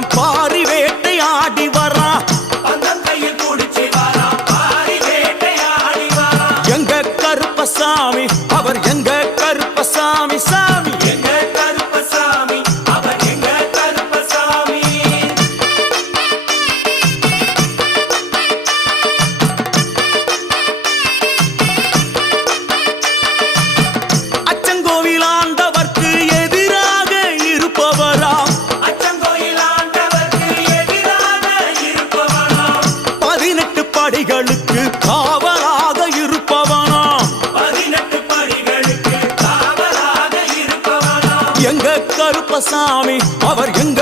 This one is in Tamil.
வரான் பாரி வேட்டை ஆடி வரான் எங்க கருப்பசாமி அவர் எங்க கருப்பசாமி சாமி எங்க கருப்பசாமி அவர் எங்க கருப்பசாமி அச்சங்கோவில் ஆண்டவர்க்கு எதிராக இருப்பவராம் 18 படிகளுக்கு காவலாக இருப்பவனாம் எங்க கருப்பசாமி அவர் எங்க